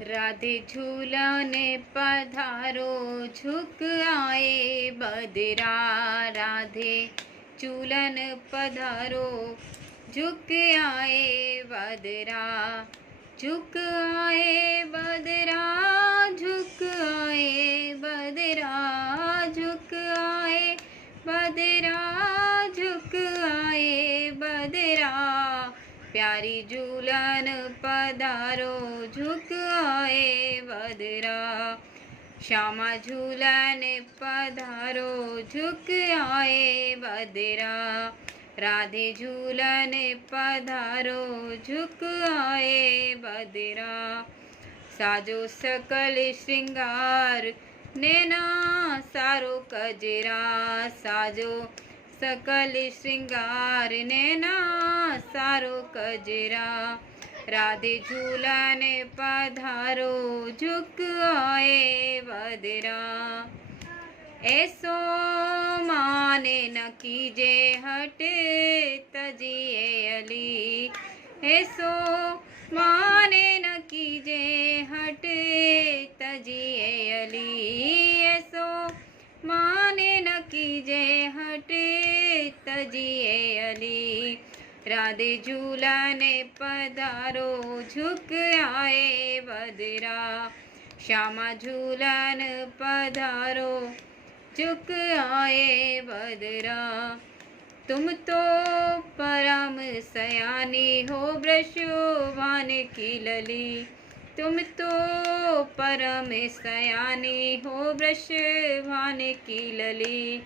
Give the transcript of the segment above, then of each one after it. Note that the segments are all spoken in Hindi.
राधे झूलने पधारो झुक आए बदरा। राधे झूलन पधारो झुक आए बदरा। झुक आए बदरा झुक आए बदरा। झुक आए बदरा झुक आए बदरा। प्यारी झूलन पधारो झुक आए बदरा। श्यामा झूलन पधारो झुक आए बदरा। राधे झूलन पधारो झुक आए बदरा। साजो सकल श्रृंगार नैना सारो कजरा। साजो सकल श्रृंगार नैना सारो कजरा। राधे झूलन पधारो झुक आए बदरा। ऐसो माने न कीजे हट तजिए अली। ऐसो माने न कीजे हट तजिए अली। ऐसो माने न कीजे हट तजिए अली। राधे झूलन पधारो झुक आए बदरा। श्यामा झूलन पधारो झुक आए बदरा। तुम तो परम सयानी हो वृषभान की लली। तुम तो परम सयानी हो वृषभान की लली।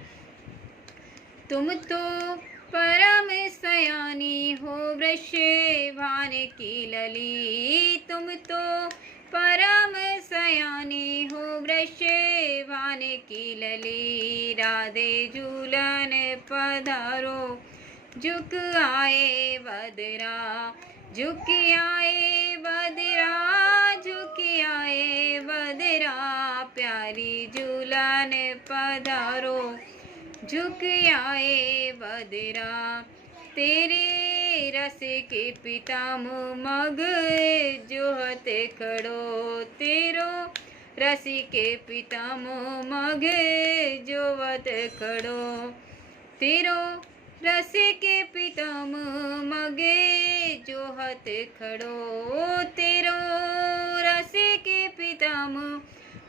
तुम तो परम सयानी हो वृषभान की लली। तुम तो परम सयानी हो वृषभान की लली। राधे झूलन पधारो झुक आए बदरा। झुक आए बदरा झुक आए बदरा। प्यारी झूलन पधारो झुक आए बदरा। तेरे रस के पितामह मग जोहत खड़ो। तेरो रस के पितामह मग जोवत खड़ो। तेरो रस के पितामह मगे जोहत खड़ो। तेरो रस के पितामह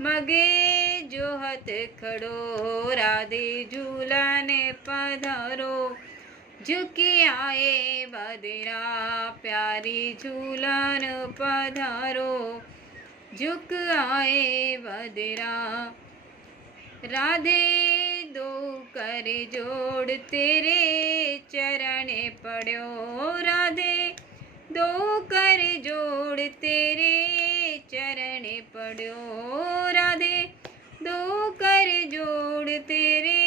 मगे जोहत खड़ो। राधे झूलन पधारो झुक आए बदरा। प्यारी झूलन पधारो झुक आए बदरा। राधे दो कर जोड़ तेरे चरण पड़ो। राधे दो कर जोड़ तेरे चरण पड़ो। राधे दो कर जोड़ तेरे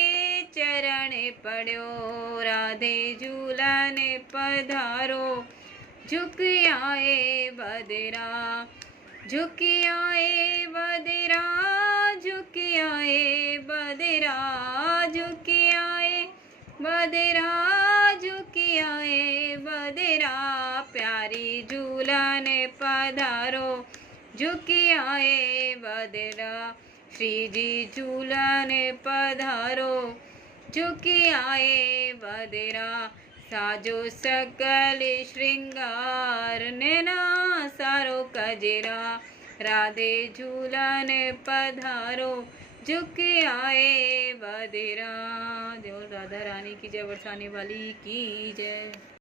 चरण पड़ो। राधे झूलन पधारो झुक आए बदरा। झुक आए बदरा झुक आए बदरा। झुक आए बदरा झुक आए बदरा। प्यारी झूलन पधारो झुक आए बदरा। श्री जी झूलन पधारो झुक आए बदरा। साजो सकल श्रृंगार नैना सारो कजरा। राधे झूलन पधारो झुक आए बदरा। जो राधा रानी की जय, बरसाने वाली की जय।